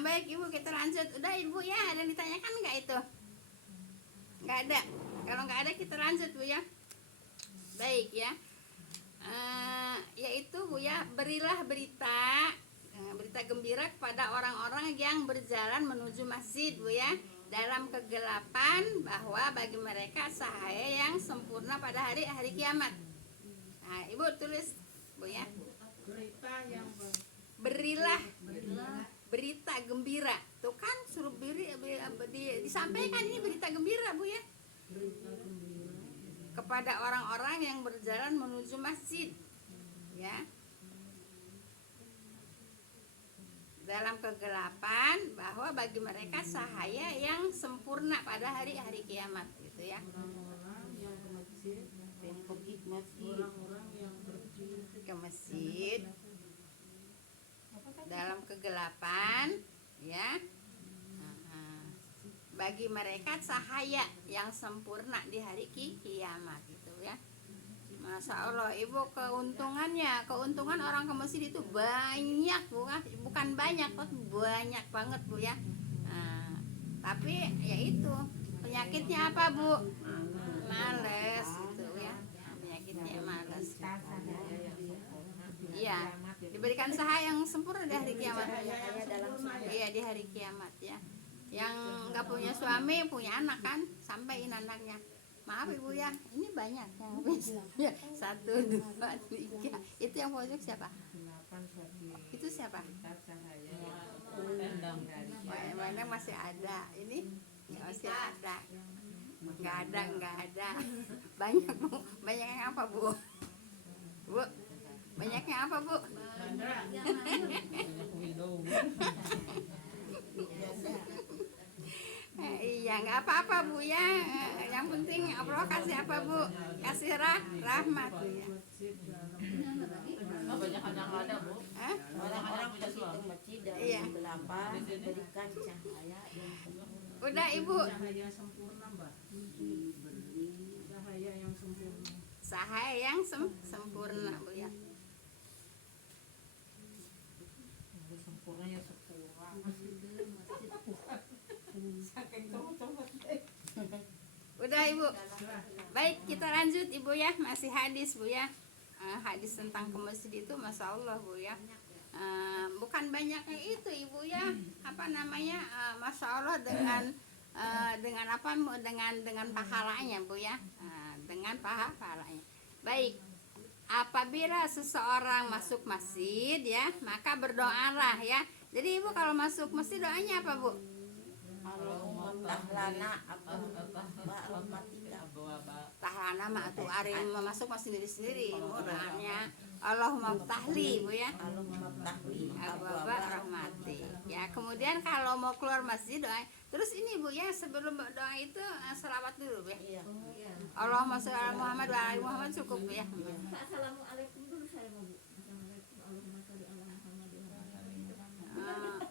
Baik Ibu, kita lanjut. Udah Ibu ya, ada yang ditanyakan nggak itu? Nggak ada. Kalau nggak ada kita lanjut Bu ya. Baik ya. Yaitu Bu ya, berilah berita berita gembira kepada orang-orang yang berjalan menuju masjid Bu ya, dalam kegelapan, bahwa bagi mereka cahaya yang sempurna pada hari kiamat. Nah, Ibu tulis Bu ya. Berita yang Berilah berita gembira. Tuh kan suruh disampaikan ini berita gembira Bu ya. Kepada orang-orang yang berjalan menuju masjid. Ya. Dalam kegelapan, bahwa bagi mereka cahaya yang sempurna pada hari kiamat gitu ya. orang-orang yang ke masjid, Orang-orang yang Ke masjid dalam kegelapan ya. Bagi mereka cahaya yang sempurna di hari kiamat gitu ya. Masya Allah Ibu, keuntungan orang ke masjid itu banyak bukan banyak, banyak banget Bu ya. Tapi ya itu penyakitnya apa Bu? Males gitu ya. Penyakitnya males. Iya, diberikan cahaya yang sempurna di hari kiamat. Iya, di hari kiamat ya. Yang nggak punya suami, punya anak kan, sampaiin anaknya. Maaf Ibu ya, ini banyak yang bisa. Ya, 1, 2, 3. Itu yang pojok siapa? Itu siapa? Mana masih ada. Ini masih ada. Nggak ada. Banyak Bu. Banyak yang apa Bu? Bu. Banyaknya apa Bu? Iya, nggak apa-apa Bu ya. Yang penting Allah kasih apa Bu? Kasih rahmat Bu ya. banyak yang ada Bu. Hah? Orang-orang pergi ke masjid dalam Iya. kegelapan diberikan cahaya yang Udah Ibu. cahaya sempurna Mbak. Cahaya yang sempurna. Cahaya yang sempurna Bu ya. sempurna ya sempurna. Saking coba Udah Ibu. Baik, kita lanjut Ibu ya. Masih hadis Bu ya. Hadis tentang ke masjid itu Masya Allah Bu ya. Bukan banyaknya itu Ibu ya. Apa namanya? Masya Allah dengan apa? Dengan pahalanya Bu ya. Dengan pahalanya. Baik. Apabila seseorang masuk masjid ya, maka berdoalah ya. Jadi Ibu kalau masuk masjid doanya apa Bu? Allahumma tahlana apa rahmatika Tahlana mah tuh ari masuk masih sendiri doanya Allahumma ftahli Bu ya. Allahumma tahli Ababa rahmati. Ya, kemudian kalau mau keluar masjid doa. Terus ini Bu ya, sebelum doa itu selawat dulu Bu ya. iya. Allahumma sholli ala Muhammad wa ala ali Muhammad cukup Bu ya. Assalamualaikum dulu saya mau Bu. Assalamualaikum Allahumma sholli ala Muhammad wa ala ali Muhammad.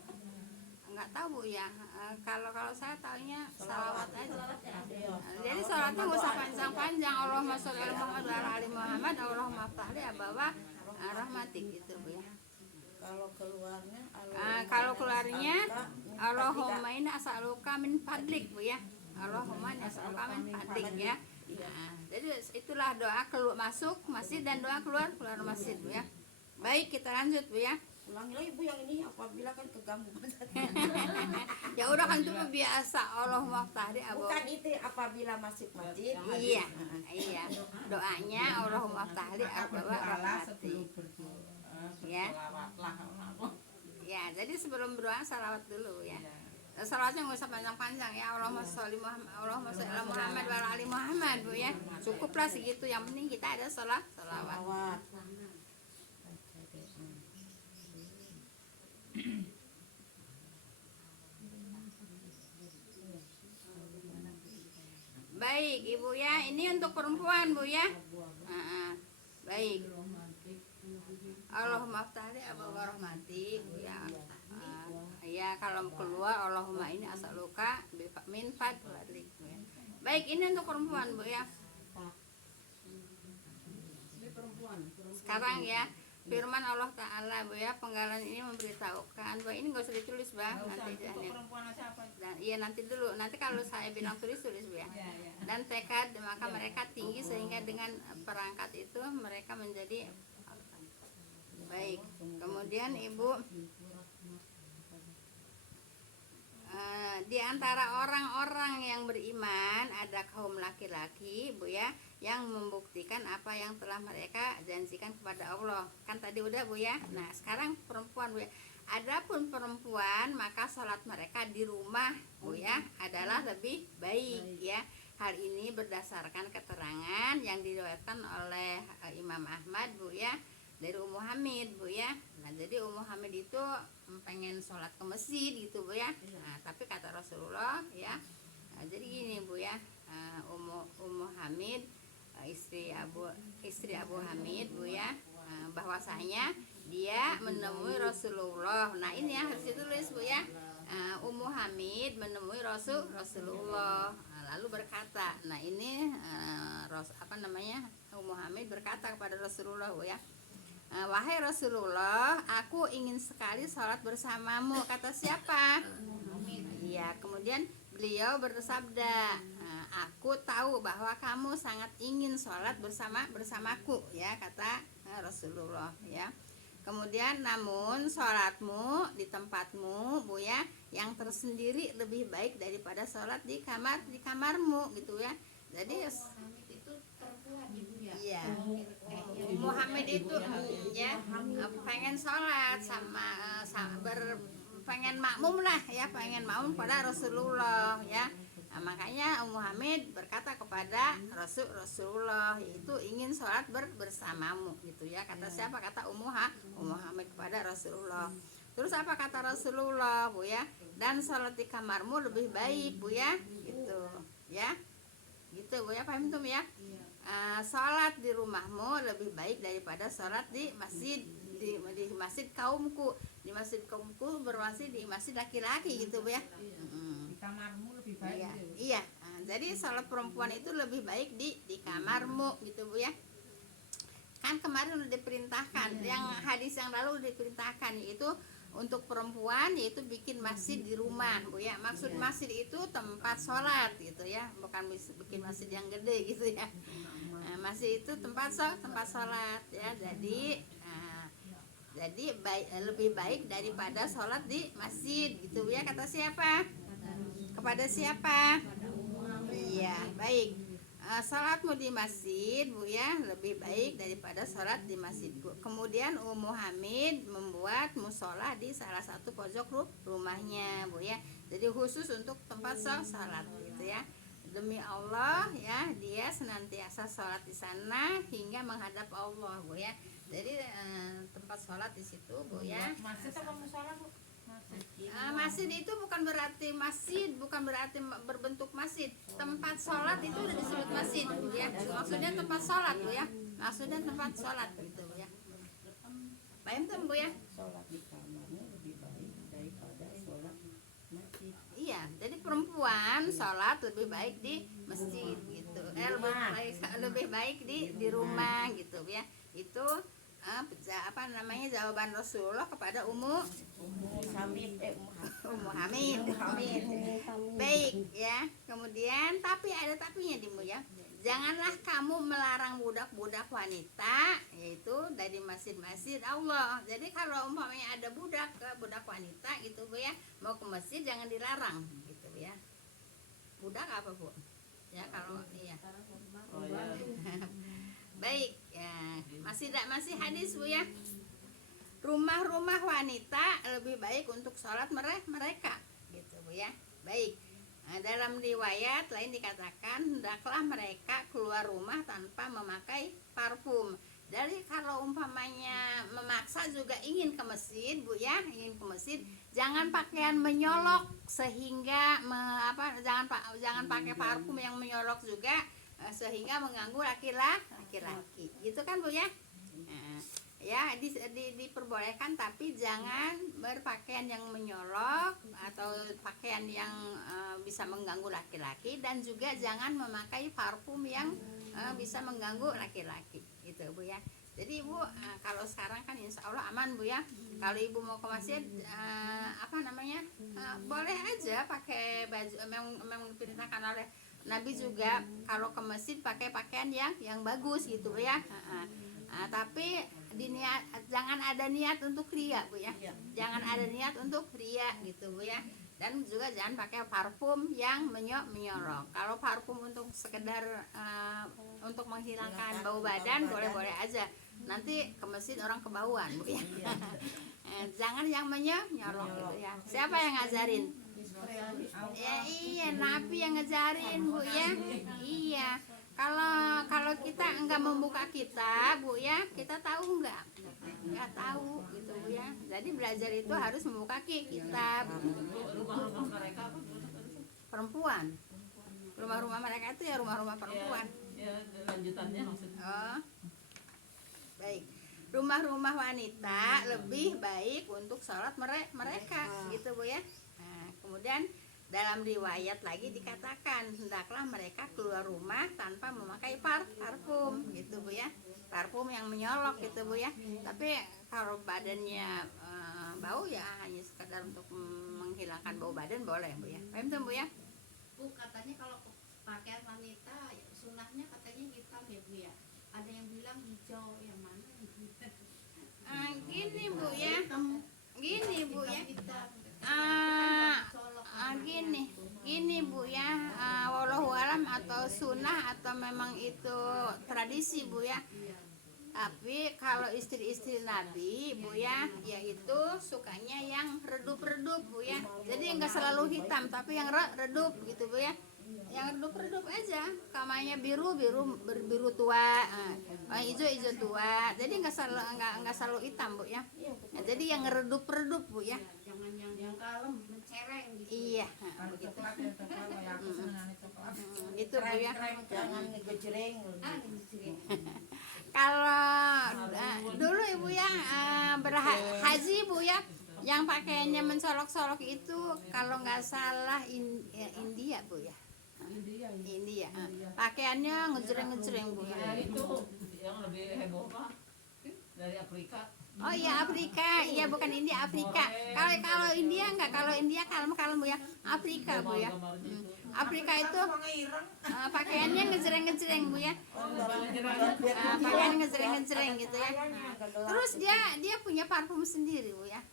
Enggak tahu Bu ya. Kalau saya taunya salawat aja. Iya. Jadi salatnya nggak usah panjang-panjang. Allahumma sholli ala Muhammad wa ala ali Muhammad. Allahumma ftahli ababa rahmatik gitu Bu ya. Kalau keluarnya Kalau keluarnya Allahumma inna as'aluka min fadlik Bu ya. Allahumma inna as'aluka min fadlik ya. Jadi itulah doa keluar masuk masjid dan doa keluar masjid Bu ya. Baik, kita lanjut Bu ya. ulangi lagi Bu yang ini apabila kan keganggu. Ya udah kan itu biasa. Allahumma ftahli Bukan ababa. itu apabila masuk masjid. Iya. Doanya Allahumma ftahli ababa rahmatik. Ya. Ya, jadi sebelum berdoa salawat dulu ya. Salawatnya nggak usah panjang-panjang ya. Allahumma sholli ala Muhammad wa ala ali Muhammad Bu ya. Cukuplah segitu. Yang penting kita ada salawat. Salawat. Baik Ibu ya. Ini untuk perempuan Bu ya. Baik. Allahumma ftahli abwaaba rahmatik Bu ya. Ya, kalau keluar Allahumma ini as'aluka min fadlik Bu ya. Baik, ini untuk perempuan Bu ya. Ini perempuan. Sekarang ya, firman Allah Ta'ala Bu ya, penggalan ini memberitahukan bahwa ini nggak usah ditulis Bah, Nggak usah, nanti untuk jangan. perempuan aja apa? Dan iya nanti dulu, nanti kalau saya bilang tulis Bu ya. Dan tekad maka mereka tinggi sehingga dengan perangkat itu mereka menjadi baik. Kemudian Ibu, di antara orang-orang yang beriman ada kaum laki-laki Bu ya, yang membuktikan apa yang telah mereka janjikan kepada Allah. Kan tadi udah Bu ya. Nah sekarang perempuan Bu ya. Adapun perempuan maka sholat mereka di rumah Bu ya adalah lebih baik ya. Hal ini berdasarkan keterangan yang diriwayatkan oleh Imam Ahmad Bu ya, dari Ummu Hamid Bu ya. Nah jadi Ummu Hamid itu pengen sholat ke masjid gitu Bu ya. Nah, tapi kata Rasulullah ya, jadi gini Bu ya, Ummu Hamid istri Abu Hamid Bu ya, bahwasanya dia menemui Rasulullah. Nah ini yang harus ditulis Bu ya. Ummu Hamid menemui Rasulullah, lalu berkata, nah ini Ummu Hamid berkata kepada Rasulullah Bu ya, wahai Rasulullah, aku ingin sekali sholat bersamamu. Kata siapa? Iya. Kemudian beliau bersabda, aku tahu bahwa kamu sangat ingin sholat bersamaku ya, kata Rasulullah ya. Kemudian namun sholatmu di tempatmu Bu ya, yang tersendiri lebih baik daripada sholat di kamarmu gitu ya. Jadi itu perempuan Ibu ya. iya, Muhammad itu ya pengen sholat pengen makmum lah ya, pengen makmum pada Rasulullah ya. Nah, makanya Ummu Hamid berkata kepada Rasulullah, yaitu ingin sholat bersamamu gitu ya. Kata siapa? Kata Ummu Hamid kepada Rasulullah. Terus apa kata Rasulullah Bu ya? Dan sholat di kamarmu lebih baik Bu ya, gitu ya, gitu Bu ya, paham tuh ya? Sholat di rumahmu lebih baik daripada sholat di masjid, di masjid kaumku. Di masjid kaumku berarti di masjid laki-laki gitu Bu ya. Di kamarmu lebih baik. Iya, gitu. iya. Jadi sholat perempuan itu lebih baik di kamarmu gitu Bu ya. Kan kemarin udah diperintahkan, yang hadis yang lalu udah diperintahkan, yaitu untuk perempuan yaitu bikin masjid di rumah Bu ya. Maksud masjid itu tempat sholat gitu ya, bukan bikin masjid yang gede gitu ya. Masjid itu tempat sholat ya. Jadi lebih baik daripada sholat di masjid gitu Bu ya. Kata siapa? Kepada siapa? Iya, baik. Salatmu di masjid Bu ya lebih baik daripada salat di masjidku. Kemudian Ummu Hamid membuat musola di salah satu pojok rumahnya Bu ya. Jadi khusus untuk tempat salat gitu ya. Demi Allah ya, dia senantiasa salat di sana hingga menghadap Allah Bu ya. Jadi tempat salat di situ Bu ya. Masjid apa musola Bu? Masjid itu bukan berarti masjid, bukan berarti berbentuk masjid. Tempat sholat itu udah disebut masjid ya. Maksudnya tempat sholat Bu ya. Maksudnya tempat sholat gitu ya. Paham tuh Bu ya? Sholat di kamarnya lebih baik daripada sholat masjid. Iya, jadi perempuan sholat lebih baik di masjid gitu. Lebih baik di rumah gitu ya. Itu jawaban Rasulullah kepada Ummu Hamid. Baik ya. Kemudian tapi ada tapinya Bu ya. Janganlah kamu melarang budak-budak wanita, yaitu dari masjid-masjid Allah. Jadi kalau umpamanya ada budak wanita gitu Bu ya, mau ke masjid jangan dilarang gitu ya. Budak apa Bu? Ya kalau iya. Baik ya, masih hadis Bu ya. Rumah-rumah wanita lebih baik untuk sholat mereka gitu Bu ya. Baik. Nah, dalam riwayat lain dikatakan hendaklah mereka keluar rumah tanpa memakai parfum. Jadi kalau umpamanya memaksa juga ingin ke masjid Bu ya, ingin ke masjid, jangan pakaian menyolok sehingga jangan pakai parfum yang menyolok juga sehingga mengganggu laki-laki gitu kan Bu ya. Nah, ya diperbolehkan tapi jangan berpakaian yang menyolok atau pakaian yang bisa mengganggu laki-laki, dan juga jangan memakai parfum yang bisa mengganggu laki-laki gitu Bu ya. Jadi ibu kalau sekarang kan insya Allah aman bu ya. Kalau ibu mau ke masjid boleh aja pakai baju memang diperintahkan oleh Nabi juga kalau ke masjid pakai pakaian yang bagus gitu bu ya. Tapi jangan ada niat untuk ria bu ya. Jangan ada niat untuk ria gitu bu ya. Dan juga jangan pakai parfum yang menyorok. Kalau parfum untuk sekedar untuk menghilangkan bau badan boleh-boleh aja. Nanti ke masjid orang kebauan bu ya. Jangan yang menyorok gitu ya. Siapa yang ngajarin? Ya iya, Nabi yang ngajarin bu ya. Iya. Kalau kita enggak membuka kitab bu ya, kita tahu nggak tahu gitu bu ya. Jadi belajar itu harus membuka kitab. Rumah-rumah mereka apa? Perempuan, rumah-rumah mereka itu ya rumah-rumah perempuan. Ya, lanjutannya maksudnya. Oh, baik. Rumah-rumah wanita lebih baik untuk sholat mereka gitu bu ya. Nah, kemudian dalam riwayat lagi dikatakan hendaklah mereka keluar rumah tanpa memakai parfum gitu bu ya, parfum yang menyolok gitu bu ya. Tapi kalau badannya bau ya hanya sekedar untuk menghilangkan bau badan boleh bu ya. Paham tuh bu ya? Bu, katanya kalau pakaian wanita sunahnya katanya hitam ya bu ya. Ada yang bilang hijau, yang mana? Gini bu ya, gini bu ya. Hitam. Gini bu ya, wallahu alam atau sunnah atau memang itu tradisi bu ya. Tapi kalau istri-istri Nabi bu ya, yaitu sukanya yang redup-redup bu ya. Jadi enggak selalu hitam tapi yang redup gitu bu ya. Yang redup-redup aja, kamanya biru tua, hijau tua. Jadi enggak selalu hitam bu ya. Nah, jadi yang redup-redup bu ya. Jangan yang kalem, mencereng gitu. Iya, Kalau begitu. coklat ya coklat, kayak aku senang coklat. Gitu bu ya. Jangan ngejreng. Ini Kalau dulu ibu ya berhaji bu ya, yang pakaiannya mencolok-colok itu kalau nggak salah India bu ya. India. Pakaiannya ngejreng-ngejreng bu Ya ya. itu yang lebih heboh mah dari Afrika. Oh iya Afrika, iya bukan India, Afrika. Kalau India enggak, kalau India kalem-kalem bu ya. Afrika bu ya. Gambar-gambarnya itu. Afrika itu pakaiannya ngejreng-ngejreng bu ya. Pakaian ngejreng-ngejreng gitu ya. Terus dia punya parfum sendiri bu ya.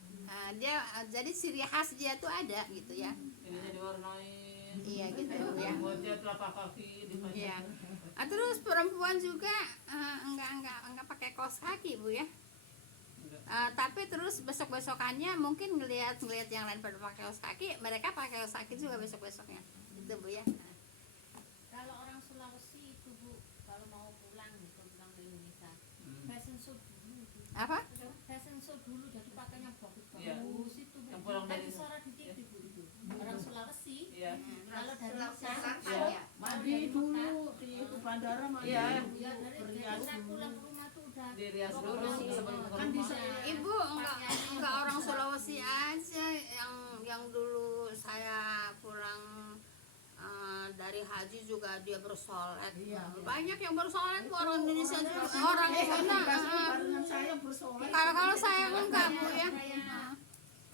Dia jadi ciri khas dia tuh ada gitu ya. Ini diwarnain. Iya gitu bu ya. Buatnya telapak kaki di Iya. Terus perempuan juga enggak pakai kaos kaki bu ya. Tapi terus besok-besokannya mungkin ngelihat yang lain pada pakai kaos kaki, mereka pakai kaos kaki juga besok-besoknya. Itu bu ya. Kalau orang Sulawesi itu bu, kalau mau pulang ke Indonesia, fashion show dulu. Apa? Fashion show dulu, jadi pakainya bagus-bagus Iya. itu bu. Yang pulang Kan dari- suara di TV bu itu. Orang Sulawesi. Iya. Kalau dari Sulawesi Mekah, Selatan ya. ya? Mandi dulu di itu bandara mandi. Iya. Ya dari saat pulang ke rumah tuh udah. Di rias dulu pokoknya sebelum ke Kan di rumah. sana. Ibu enggak orang Sulawesi aja yang dulu saya pulang dari haji juga dia bersolat. Banyak yang bersolat kok orang Indonesia juga orang di sana. Barengan saya bersolat. Kalau saya enggak bu ya.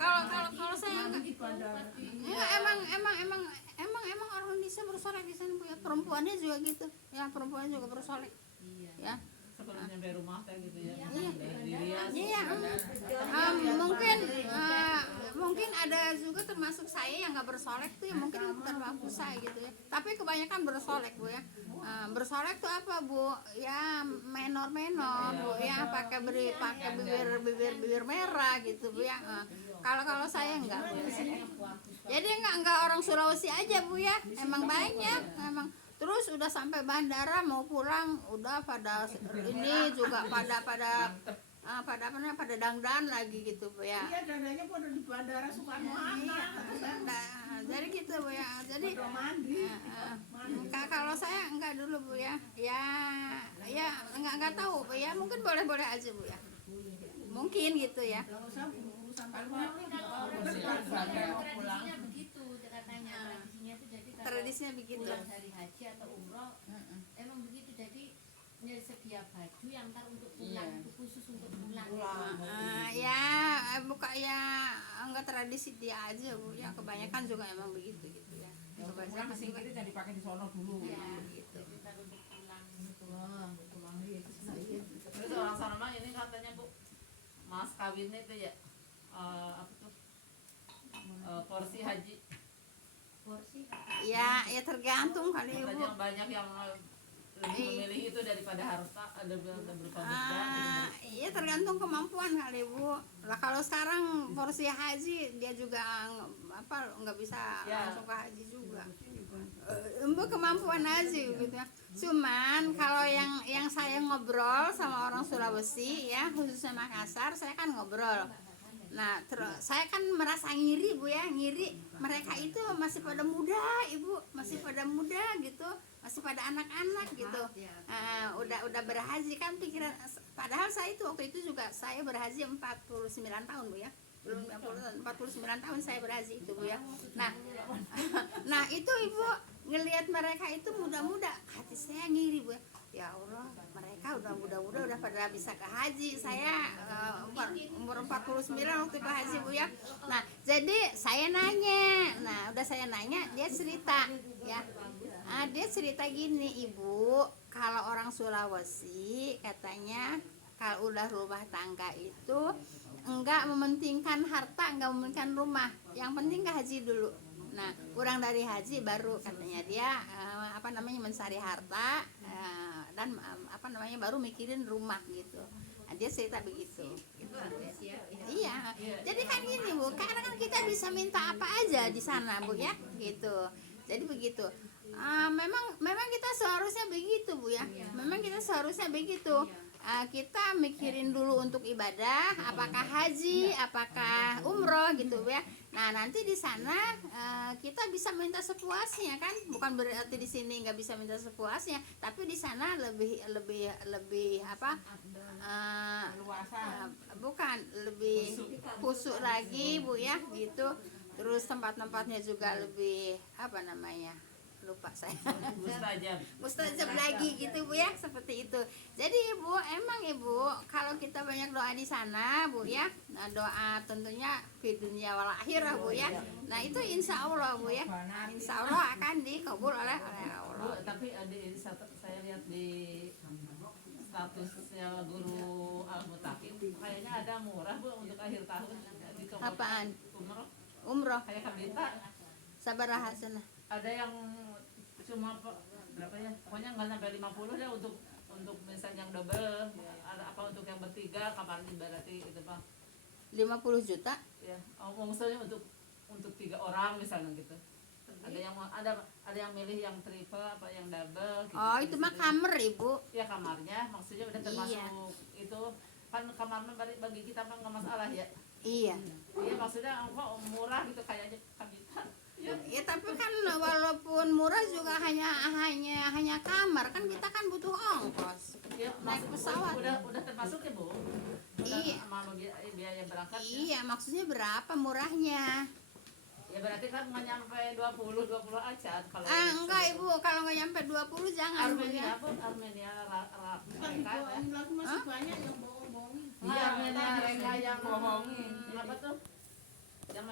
Kalau saya enggak. Di bandara. Ya, emang orang Indonesia bersolat di sana bu ya. Perempuannya juga gitu. Ya perempuan juga bersolat. Iya. Ya. Sebelum nyampe rumah kayak gitu ya. Iya. Dari rias. Iya, mungkin ada juga termasuk saya yang nggak bersolek tuh ya mungkin termasuk saya gitu ya. Tapi kebanyakan bersolek bu ya. Bersolek tuh apa bu? Ya menor bu ya pakai bibir merah gitu bu ya. Kalau saya enggak bu. Jadi enggak orang Sulawesi aja bu ya. Emang banyak emang. Terus udah sampai bandara mau pulang udah pada ini juga pada dangdan lagi gitu bu ya. Iya, dadanya pada di bandara Soekarno-Hatta. Jadi gitu bu ya. Jadi Udah mandi. kalau saya enggak dulu bu ya. Ya enggak tahu bu ya. Mungkin boleh aja bu ya. Mungkin gitu ya. Kalau saya buru-buru sampai rumah. Kalau orang Sulawesi tradisinya begitu katanya. Tradisinya itu jadi kalau Tradisinya begitu. pulang dari haji atau umroh emang begitu, jadi sedia baju yang ntar untuk pulang Iya. itu khusus untuk pulang. Ya buka ya enggak tradisi dia aja Bu ya, kebanyakan juga emang begitu gitu ya. Ya, untuk pulang Kebanyakan juga disingkirin dan dipakai di sono dulu. Ya, begitu. ntar untuk pulang. Pulang iya. Terus orang sana mah ini katanya Bu, mas kawinnya itu ya apa tuh porsi haji. Porsi Ya tergantung kali Katanya Bu. yang banyak yang lebih memilih itu daripada harta ada berupa musda. Iya tergantung kemampuan kali Bu. Lah kalau sekarang porsi haji dia juga nggak bisa Ya. langsung ke haji juga. Bu kemampuan aja gitu ya. Cuman kalau yang saya ngobrol sama orang Sulawesi ya, khususnya Makassar, saya kan ngobrol. Nah, terus saya kan merasa ngiri Bu ya, ngiri mereka itu masih pada muda, Ibu, masih pada muda gitu, masih pada anak-anak gitu. Udah berhaji kan pikiran, padahal saya itu waktu itu juga saya berhaji 49 tahun Bu ya. Belum 49 tahun saya berhaji itu Bu ya. Nah, itu Ibu ngelihat mereka itu muda-muda, hati saya ngiri Bu ya. Ya Allah, mereka udah muda-muda udah pada bisa ke haji. Saya umur 49 waktu ke haji Bu ya. Nah, jadi saya nanya. Nah, udah saya nanya, dia cerita ya. Dia cerita gini, Ibu, kalau orang Sulawesi katanya kalau udah rumah tangga itu enggak mementingkan harta, enggak mementingkan rumah. Yang penting ke haji dulu. Nah, kurang dari haji baru katanya dia mencari harta dan baru mikirin rumah gitu. Nah, dia cerita begitu. Gitu. Iya. Jadi kan gini Bu, karena kan kita bisa minta apa aja di sana Bu ya, gitu. Jadi begitu. Memang kita seharusnya begitu Bu ya. Memang kita seharusnya begitu. Kita mikirin dulu untuk ibadah, apakah haji, apakah umroh gitu ya. Nah nanti di sana kita bisa minta sepuasnya kan, bukan berarti di sini nggak bisa minta sepuasnya, tapi di sana lebih bukan lebih khusyuk lagi Bu ya gitu. Terus tempat-tempatnya juga lebih lupa saya. Mustajab lagi gitu Bu ya, seperti itu. Jadi Ibu, emang Ibu kalau kita banyak doa di sana Bu ya, nah, doa tentunya di dunia wal akhirah Bu ya. Nah itu insya Allah Bu ya, insya Allah akan dikabul oleh Allah. Tapi ada saya lihat di statusnya guru Al-Mutakin kayaknya ada murah Bu untuk akhir tahun di Apaan? umroh Umroh. kayak Kabita. Sabaraha sana. Ada yang cuma berapa ya, pokoknya nggak sampai 50 deh untuk misalnya yang double, ada apa untuk yang bertiga kapan berarti itu Pak 50 juta. ya, maksudnya untuk 3 orang misalnya gitu. Ada yang milih yang triple apa yang double gitu. Oh itu mah kamar Ibu. Ya kamarnya maksudnya udah termasuk Iya. itu kan kamarnya bagi kita kan nggak masalah ya. Iya. Iya maksudnya kok murah gitu kayaknya Kabita. Ya tapi kan walaupun murah juga hanya kamar kan, kita kan butuh ongkos. Ya, Naik pesawat. Udah termasuk ya Bu? Iya. Sama biaya berangkat. Iya, maksudnya berapa murahnya? Ya berarti kan nggak nyampe 20 aja kalau. Enggak Ibu, kalau nggak nyampe 20 jangan Bu Armenia ya. pun Armenia Kan masih banyak yang bohong-bohongin. Iya Armenia mereka yang ngomongin apa tuh? Yang